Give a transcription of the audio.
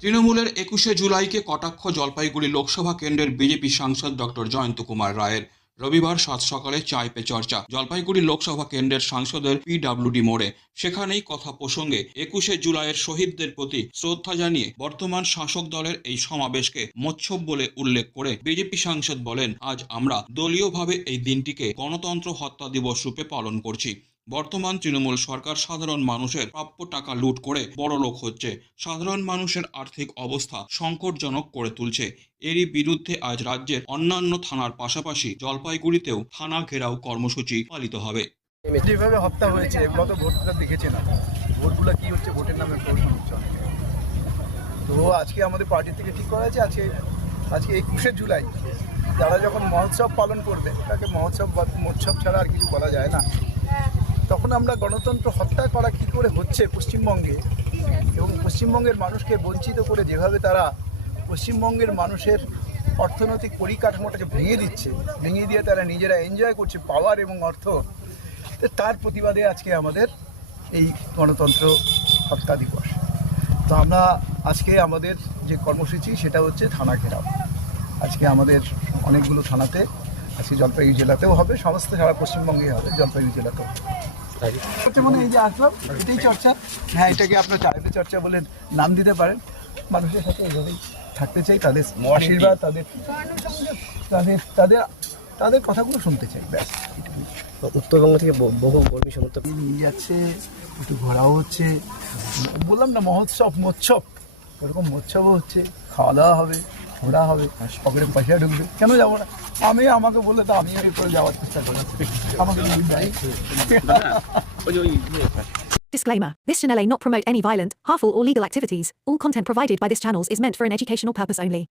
তৃণমূলের একুশে জুলাইকে কটাক্ষ জলপাইগুড়ি লোকসভা কেন্দ্রের বিজেপি সাংসদ ডক্টর জয়ন্ত কুমার রায়ের। রবিবার সাত সকালে চায় পে চর্চা। জলপাইগুড়ি লোকসভা কেন্দ্রের সাংসদের পিডাব্লিউডি মোড়ে। সেখানেই কথা প্রসঙ্গে একুশে জুলাইয়ের শহীদদের প্রতি শ্রদ্ধা জানিয়ে বর্তমান শাসক দলের এই সমাবেশকে মোচ্ছব বলে উল্লেখ করে বিজেপি সাংসদ বলেন, আজ আমরা দলীয়ভাবে এই দিনটিকে গণতন্ত্র হত্যা দিবস রূপে পালন করছি। বর্তমান তৃণমূল সরকার সাধারণ মানুষের প্রাপ্য টাকা লুট করে বড়লোক হচ্ছে। সাধারণ মানুষের আর্থিক অবস্থা সংকটজনক করে তুলছে। এরই বিরুদ্ধে আজ রাজ্যের অন্যান্য থানার পাশাপাশি জলপাইগুড়িতেও থানা ঘেরাও কর্মসূচি পালিত হবে। যেভাবে হত্যা হয়েছে এগুলো তো ভোটটা দেখেছে না। ভোটগুলো কি হচ্ছে, ভোটের নামে। তো আজকে আমাদের পার্টি থেকে ঠিক করা আছে আজকে আজকে একুশে জুলাই, যারা যখন মহোৎসব পালন করবে, তাকে মহোৎসব মহোৎসব ছাড়া আর কিছু বলা যায় না। তখন আমরা গণতন্ত্র হত্যা করা কী করে হচ্ছে পশ্চিমবঙ্গে এবং পশ্চিমবঙ্গের মানুষকে বঞ্চিত করে যেভাবে তারা পশ্চিমবঙ্গের মানুষের অর্থনৈতিক পরিকাঠামোটাকে ভেঙে দিচ্ছে, ভেঙে দিয়ে তারা নিজেরা এনজয় করছে পাওয়ার এবং অর্থ তার প্রতিবাদে আজকে আমাদের এই গণতন্ত্র হত্যা দিবস। তো আমরা আজকে আমাদের যে কর্মসূচি সেটা হচ্ছে থানা ঘেরাও। আজকে আমাদের অনেকগুলো থানাতে, আজকে জলপাইগুড়ি জেলাতেও হবে, সমস্ত সারা পশ্চিমবঙ্গেই হবে, জলপাইগুড়ি জেলাতেও। মানে এই যে আসলাম এটাই চর্চা। হ্যাঁ এটাকে আপনার চারিত্র চর্চা বলে নাম দিতে পারেন। মানুষের সাথে এইভাবেই থাকতে চাই তাদের আশীর্বাদ তাদের তাদের তাদের তাদের কথাগুলো শুনতে চাই ব্যাস। উত্তরবঙ্গ থেকে বহু কর্মী সমর্থক। নিয়ে যাচ্ছে একটু ঘোরাও হচ্ছে। বললাম না মহোৎসব মোৎসব ওরকম মোৎসবও হচ্ছে খাওয়া দাওয়া হবে। ঘোরা হবে পকেটে পয়সা ঢুকবে কেন যাবো না আমি আমাকে বললে তো আমি ওই করে যাওয়ার চেষ্টা করি আমাকে যদি দেয় Disclaimer This channel may not promote any violent, harmful, or legal activities. All content provided by this channel is meant for an educational purpose only.